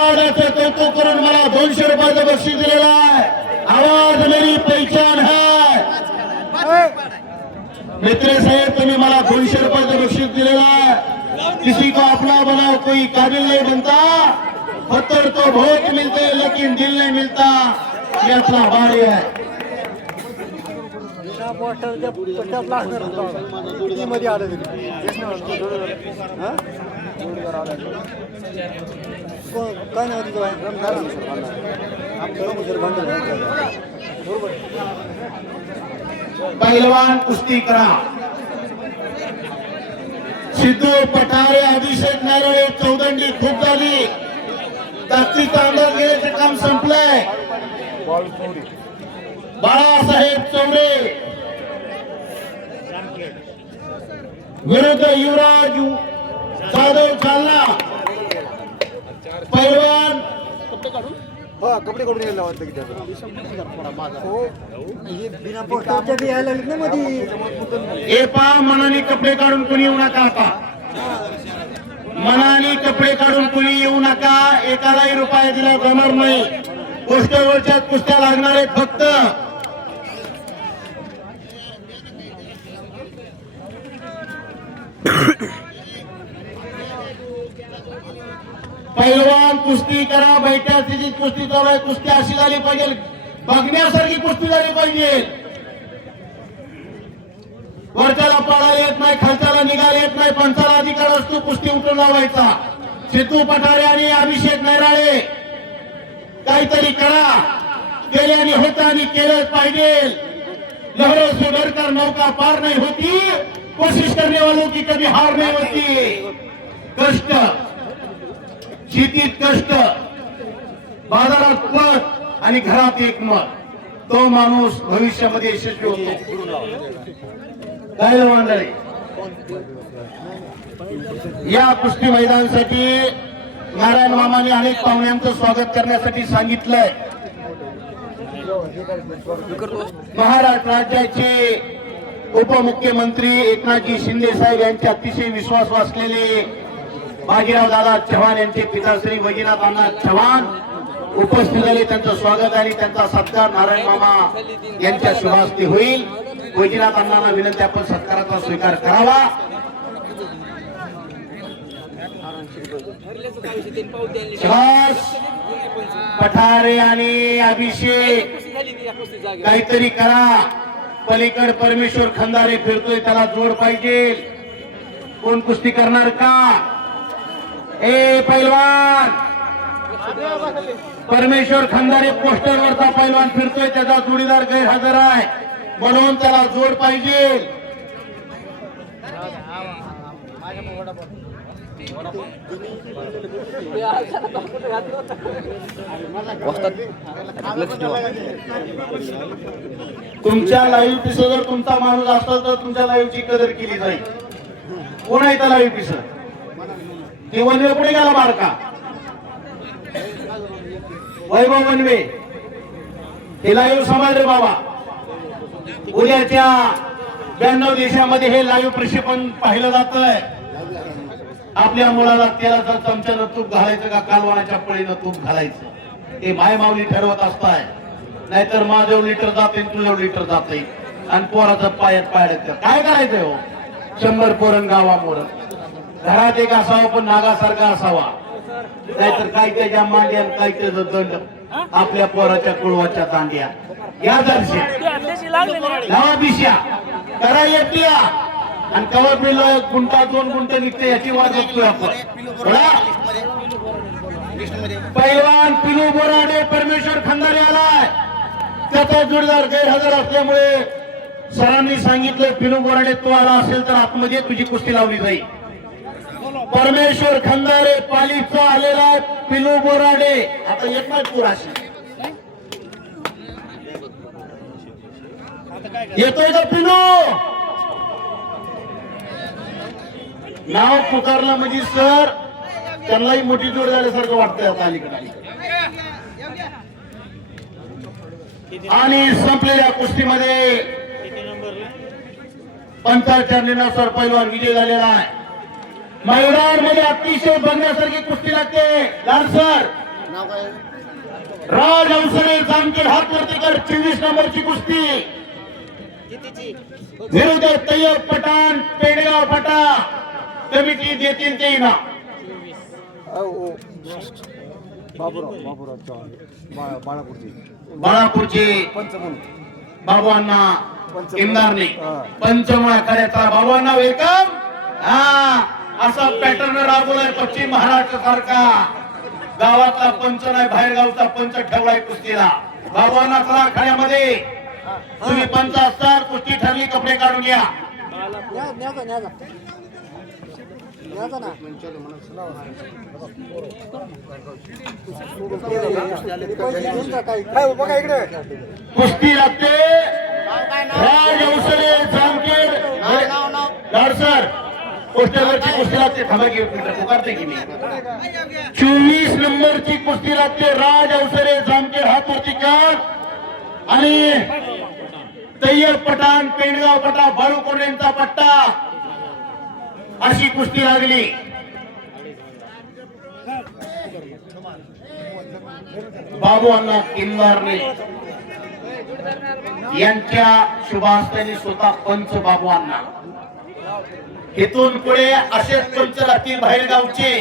आवाजाचं कौतुक करून मला 200 रुपयाचं बक्षीस दिलेलं आहे. आवाज मेरी पहचान है. मित्र साहेब तुम्ही मला 200 रुपयाचं बक्षीस दिलेलं आहे. किसी को अपना बनाओ कोई काबिल नहीं बनता. पत्थर तो बहुत मिलते लेकिन दिल नहीं मिलता. ये अपना बारी है. पहलवान कुस्ती करा. सिद्धू पठारे अभिषेक नारळे चौदंडी खूप झाली. ताकदीचा अंदाज घ्यायचं काम संपलंय. बाळासाहेब चौरे विरुद्ध युवराज जाधव जालना. पैलवान कपडे काढून यायला वाटतं की बिना पोस्टरच्या बी यायला लागलीत ना मध्ये. हे पहा मनाने कपडे काढून कोणी येऊ नका. आता मनाने कपडे काढून कोणी येऊ नका. एकालाही रुपया दिला जाणार नाही. पोस्टरवरच्या कुस्त्या लागणार आहेत फक्त. पैलवान कुस्ती करा. बैठ्या स्थितीत कुस्ती चालू आहे. कुस्ती अशी झाली पाहिजे, बघण्यासारखी कुस्ती झाली पाहिजे. वरच्याला पळायला येत नाही, खालच्याला निघायला येत नाही. पंचाला अधिकार असतो कुस्ती उतरून लावायचा. सिद्धू पठारे आणि अभिषेक नैराळे काहीतरी करा. केल्याने होता आणि केलंच पाहिजे. लहरों से डरकर नौका पार नहीं होती. कोशिश करने वालों की कभी हार नहीं होती. कष्ट, शेतीत कष्ट, बाजारात पत आणि घरात एक मत, तो माणूस भविष्यामध्ये यशस्वी होतो. काय मंडळी, या कुस्ती मैदानासाठी नारायण मामाने अनेक पाहुण्यांचं स्वागत करण्यासाठी सांगितलंय. महाराष्ट्र राज्याचे उपमुख्यमंत्री एकनाथजी शिंदे साहेब यांचे अतिशय विश्वास असलेले बाजीराव दादा चव्हाण यांचे पिता श्री वैजनाथ अण्णा चव्हाण उपस्थित झाले. त्यांचं स्वागत आणि त्यांचा सत्कार नारायण मामा यांच्या शुभास्ते होईल. वैजनाथ अण्णांना विनंती आपण सत्काराचा स्वीकार करावा. पठारे आणि अभिषेक काहीतरी करा. पलीकड परमेश्वर खंदारे फिरतोय, त्याला जोड पाहिजे. कोण कुस्ती करणार का? ए पैलवान, परमेश्वर खंदारे पोस्टरवरचा पैलवान फिरतोय, त्याचा जोडीदार गैरहजर आहे म्हणून त्याला जोड पाहिजे. तुमच्या लाईव्ह पीस जर तुमचा माणूस असला तर तुमच्या लाईव्हची कदर केली जाईल. कोण आहे त्या लाईव्ह पीस? ते वनवे पुढे गेला बारका वैभव वनवे. हे लाईव्ह समाज रे बाबा. उद्याच्या 92 देशामध्ये हे लाईव्ह प्रक्षेपण पाहिलं जातंय. आपल्या मुलाला तेलाचं चमच्यानं तूप घालायचं का कालवानाच्या पळीनं तूप घालायचं हे माय माऊली ठरवत असताय. नाहीतर माझं लिटर जाते तुझं लिटर जाते आणि पोराचं पायात पायात काय करायचंय हो? 100 पोरण गावामोर घरात एक असावा पण नागासारखा असावा. नाहीतर काय त्याच्या मांड्या काय त्याचं दंड. आपल्या पोराच्या कुळवाच्या दांड्या या दर्शा लावा बिश्या करा एकट्या आणि कवा बिल गुंटा 2 गुंट निघते याची वाद बघतोय आपण. पैलवान पिलू बोराडे परमेश्वर खंदारे आलाय. त्याचा जोडीदार गैरहजर असल्यामुळे सरांनी सांगितलं पिलू बोराडे तू आला असेल तर आतमध्ये तुझी कुस्ती लावली जाईल. परमेश्वर खंदारे पालीचा आलेला आहे. पिलू बोराडे आता येत नाही पुराशी येतोय का पिलू? नाव पुकारलं म्हणजे सर त्यांनाही मोठी जोड झाल्यासारखं वाटतंय आता अलीकडे. आणि संपलेल्या कुस्तीमध्ये 75 लिनासर पैलवान विजय झालेला आहे. मैदानामध्ये अतिशय बघण्यासारखी कुस्ती लागते. लालसर राज अवसरे जामखेड हात वरती कर 24 नंबरची कुस्ती विरुद्ध तय्यब पठाण पेडगाव फटा कमिटी देतील ते ना बाळापूरचे बाबांना किमदारने पंचमा करायचा बाबांना वेलकम. असा पॅटर्न राबवलाय पश्चिम महाराष्ट्र सारखा. गावातला पंच नाही बाहेर गावचा पंच ठेवलाय कुस्तीला. बाबांना चला खड्यामध्ये तुम्ही पंच असतात कुस्ती ठरली कपडे काढून घ्या. कुस्ती लागते राज अवसरे जामखेड लाडसर पोस्टरवरची कुस्ती लागते. थांबा की पुकारते की मी 24 नंबरची कुस्ती लागते राज अवसरे जामखेड हात वरती कर आणि तय्यब पठाण पेंडगाव पटा बाळू कोरेंचा पट्टा अशी कुस्ती लागली. बाबू अण्णा किल्लारने यांच्या शुभास्त्याने स्वतः पंच बाबू अण्णा. इथून पुढे असेच पंच राहतील बाहेर गावचे.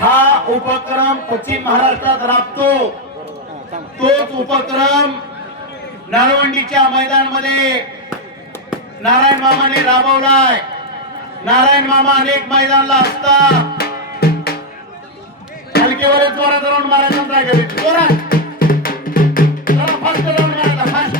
हा उपक्रम पश्चिम महाराष्ट्रात राबतो. तोच उपक्रम नाळवंडीच्या मैदानामध्ये नारायण मामाने राबवलाय. नारायण मामा अनेक मैदानला असतात. हलकेवर जोरात राऊंड मारायचा ट्राय करीत जोरात फास्ट राऊंड मारायचा फास्ट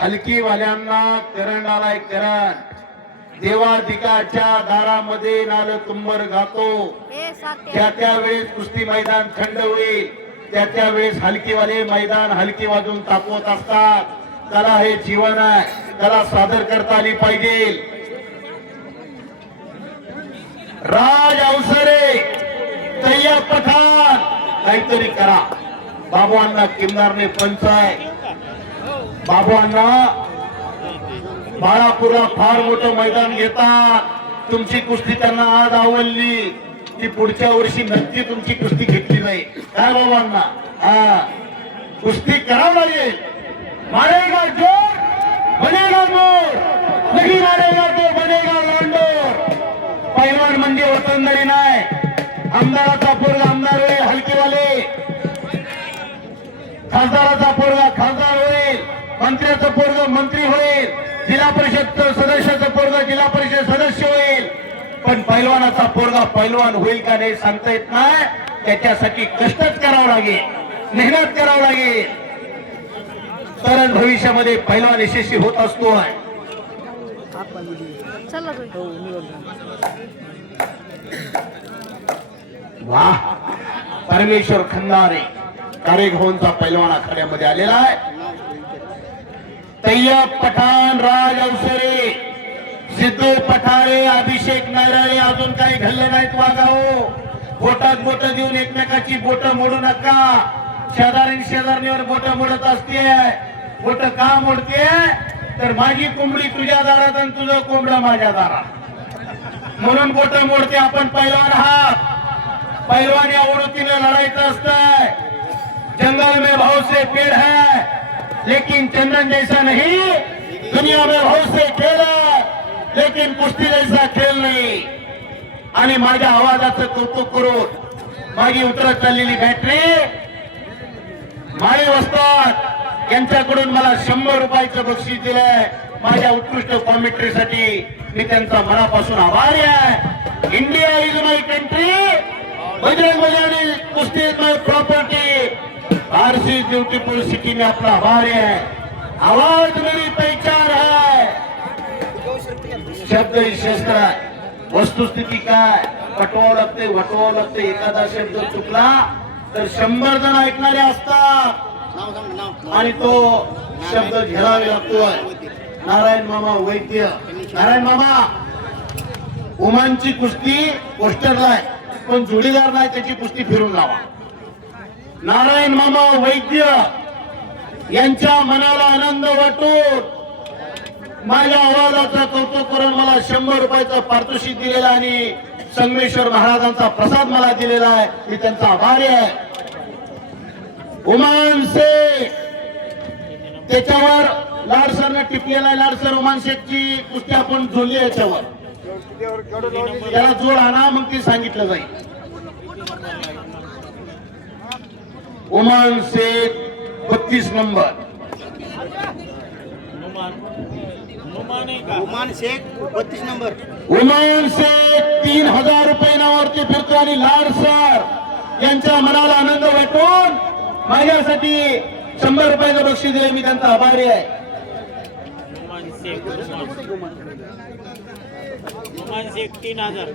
हलकीवाल्यांना करंट आलाय. करंट देवाधिकाच्या दारामध्ये नाल तुंबर गातो. त्या वेळेस कुस्ती मैदान थंड होईल. त्या वेळेस हलकीवाले मैदान हलकी वाजून तापवत असतात. कला हे जीवन आहे. कला सादर करता आली पाहिजे. राज अवसरे तय्यब पठाण काहीतरी करा. बाबू अण्णा किमदारने पंच आहे. बाबांना बाळापूरला फार मोठं मैदान घेतात. तुमची कुस्ती त्यांना आज आवडली ती पुढच्या वर्षी नक्की तुमची कुस्ती घेतली नाही काय बाबांना. कुस्ती करावं लागेल. मारेगा जोर बनेगा मोर नहीं मारेगा तो बनेगा लांडोर. पैलवान म्हणजे वतनदारी नाही. आमदाराचा पोरगा आमदार होईल. हलकेवाले खासदाराचा पोरगा खासदार होईल. मंत्र्याचं पोरग मंत्री होईल. जिल्हा परिषद सदस्याचं पोरग जिल्हा परिषद सदस्य होईल. पण पैलवानाचा पोरगा पैलवान होईल का नाही सांगता येत नाही. त्याच्यासाठी कष्टच करावं लागेल. मेहनत करावं लागेल. तरच भविष्यामध्ये पैलवान यशस्वी होत असतो. वाह परमेश्वर खंदारे कारेघोनचा पैलवान आखाड्यामध्ये आलेला आहे. तय्यब पठाण राज अवसरे सिद्धू पठारे अभिषेक नायराळे अजून काही घडलं नाहीत. वागाओ बोटात बोट देऊन एकमेकाची बोट मोडू नका. शेजारणीवर बोट मोडत असते. बोट का मोडते तर माझी कोंबडी तुझ्या दारात आणि तुझं कोंबडं माझ्या दारात म्हणून बोट मोडते. आपण पैलवान आहात. पैलवान या वृत्तीने लढायचं असतंय. जंगल में बहुत से पेड़ है लेकिन चंदन जैसा नहीं. दुनिया में बहुत से खेल है लेकिन कुस्ती जैसा खेळ नाही. आणि माझ्या आवाजाचं कौतुक करून माझी उतरत चाललेली बॅटरी माळी वस्ताद यांच्याकडून मला 100 रुपयाचं बक्षीस दिलंय. माझ्या उत्कृष्ट कॉमेंट्रीसाठी मी त्यांचा मनापासून आभारी आहे. India is my country Bajrang बजाने कुश्ती is my property, RC beautiful city में अपना आभार है, आवाज मेरी पहचान है, शब्द ही शस्त्र आहे. वस्तुस्थिती काय, वटवावं लागते. एखादा शब्द चुकला तर 100 जण ऐकणारे असतात आणि तो शब्द झेलावे लागतोय. नारायण मामा वैद्य, नारायण मामा उमानची कुस्ती पोस्टरला आहे, पण जोडीदार नाही, त्याची कुस्ती फिरून लावा. नारायण मामा वैद्य यांच्या मनाला आनंद वाटून माझ्या आवाजाचा कौतुक करून मला 100 रुपयाचं पारितोषिक दिलेलं आणि संगमेश्वर महाराजांचा प्रसाद मला दिलेला आहे. मी त्यांचा आभारी आहे. उमान शेख त्याच्यावर लाडसरनं टिपलेला आहे. लाडसर उमान शेखची कुस्ती आपण जोडली याच्यावर, त्याला जोड आणा मग ती सांगितलं जाईल. उमान शेख 32 नंबर, उमान शेख 32 नंबर. उमान शेख 3000 रुपये नावावरती फिरतो आणि लाडसर यांच्या मनाला आनंद वाटून माझ्यासाठी 100 रुपयाचं बक्षीस दिले. मी त्यांचा आभारी आहे. नुमान शेख 3000.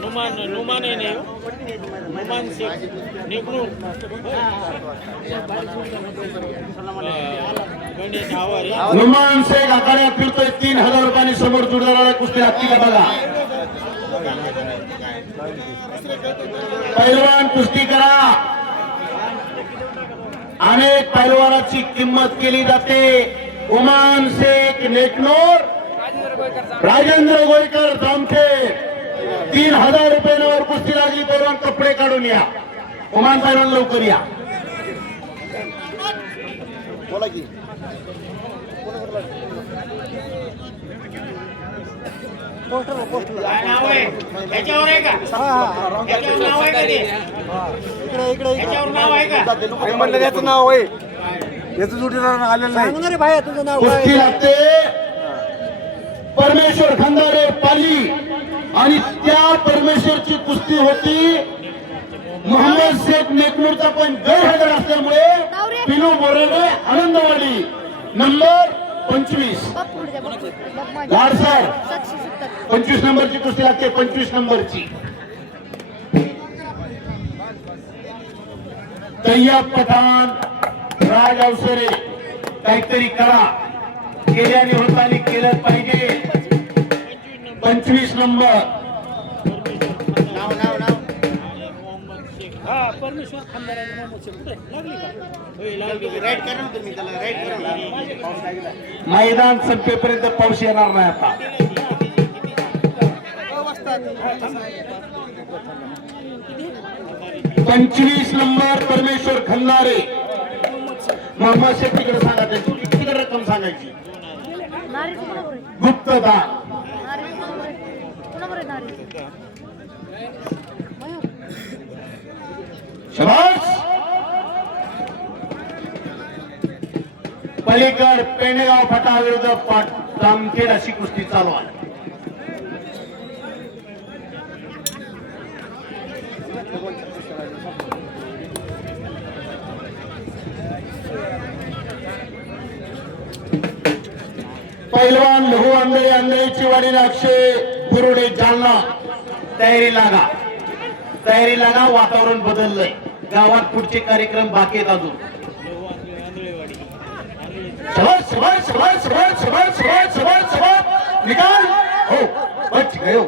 नुमान आहे नाही, नुमान शेख निघून गणेश आवारे. नुमान शेख आखाड्यात फिरतोय. 3000 रुपयांनी समोर जुडणारा कुस्ती लागती का बघा. पैलवान कुस्ती करा. अनेक पैलवानाची किंमत केली जाते. उमान शेख नेकनूर, राजेंद्र गोयकर जामखेड, 3000 रुपयांवर कुस्ती लागली. पैलवान कपडे काढून या. उमान पैलवान लवकर या. बोला की पोस्टर काय नाव आहे याच्यावर आहे का? याच्यावर नाव आहे का ते? इकडे याच्यावर नाव आहे का? म्हणलं त्याचं नाव आहे, याचं जोडीदार आलेलं नाही. सांग रे भाया तुझं नाव काय? कुस्ती लागते परमेश्वर खंदारे पाली आणि त्या परमेश्वरची कुस्ती होती. मोहम्मद शेख नेकनूरचा पण गैरहजर असल्यामुळे पिलू बोराडे आनंदवाडी नंबर 25 लाडसर 25 नंबरची कुस्ती लागते. 25 नंबरची तय्यब पठाण, राज अवसरे, काहीतरी करा. केल्याने होतानी केलं पाहिजे. 25 नंबर नाव नाव नाव परमेश्वर खंदारे मोहम्मद शेख कुठे लागली का? होय, लागली. राईट करा ना तुम्ही त्याला, राईट करा. मैदान संपेपर्यंत पाऊस येणार नाही आता. 25 नंबर परमेश्वर खंदारे. मोहम्मद शेख तिकडे सांगा, त्यांची किती रक्कम सांगायची. गुप्तदान शबाश. पलीकड पेंडेगाव फटा विरुद्ध जामखेड अशी कुस्ती चालू आहे. पैलवान लघु आंधळी आंधळीची वाडी नागशे बुरुडे जालना. तयारी लागा, तयारी लागा. वातावरण बदललंय. गावात पुढचे कार्यक्रम बाकी आहेत अजून. निकाल हो बच गयो.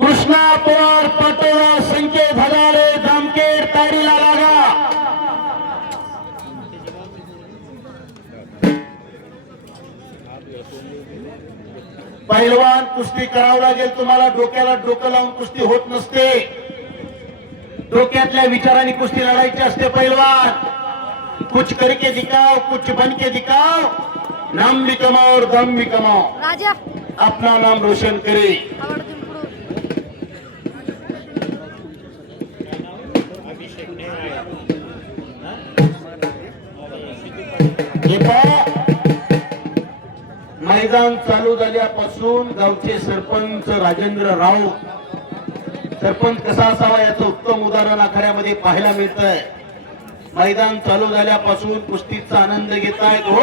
कृष्णा पवार पाटोळा संकेत हजारे जामखेड. तयारीला लागा. पैलवान कुस्ती करावं लागेल तुम्हाला. डोक्याला डोकं लावून कुस्ती होत नसते. डोक्यातल्या विचारांनी कुस्ती लढायची असते. पैलवान कुछ करके दिखाओ, कुछ बन के दिखाओ. नाम भी कमाओ और दम भी कमाओ. राजा अपना नाम रोशन करे. अभिषेक नाही. हे पहा, मैदान चालू झाल्यापासून गावचे सरपंच राजेंद्र राव सरपंच कसा असावा याचं उत्तम उदाहरण आखाड्यामध्ये पाहायला मिळत आहे. मैदान चालू झाल्यापासून कुस्तीचा आनंद घेत आहेत. हो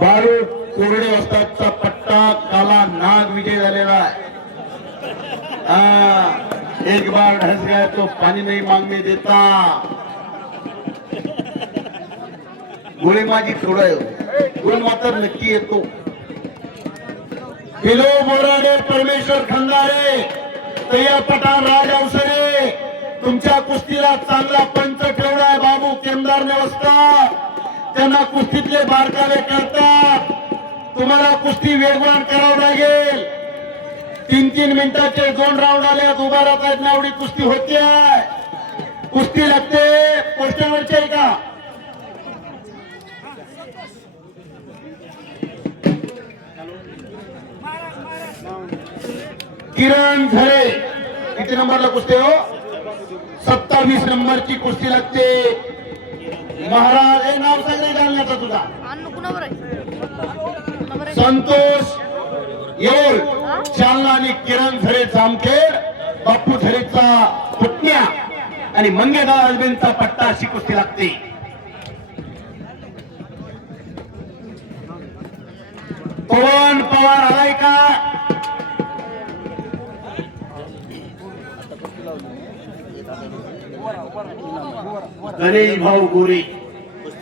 बारू कोरडे वस्तादचा पट्टा काला नाग विजय झालेला आहे. एक बार ढस गया तो पाणी नाही मागणे देता. गोळीबाजी थोडं गुण मात्र नक्की येतो. पिलो बोराडे परमेश्वर खंदारे तैया पठाण राज अवसरे तुमच्या कुस्तीला चांगला पंच ठेवलाय बाबू केमदार नेवस्ता. त्यांना कुस्तीतले बारकावे करतात. तुम्हाला कुस्ती वेगवान करावं लागेल. 3-3 मिनिटाचे 2 राऊंड आल्यात. उभा राहतात नावडी कुस्ती होते. कुस्ती लागते. पोस्टरवरची आहे का? किरण झरे किती नंबरला कुस्ती हो? 27 नंबरची कुस्ती लागते. महाराज हे नाव सांगणे घालण्याचा तुझा संतोष येऊल जालना आणि किरण झरे जामखेड बापू झरेचा पुतण्या आणि मंगेदार अजबेंचा पट्टा अशी कुस्ती लागते. पवन पवार आलाय का? गणेश भाऊ गोरे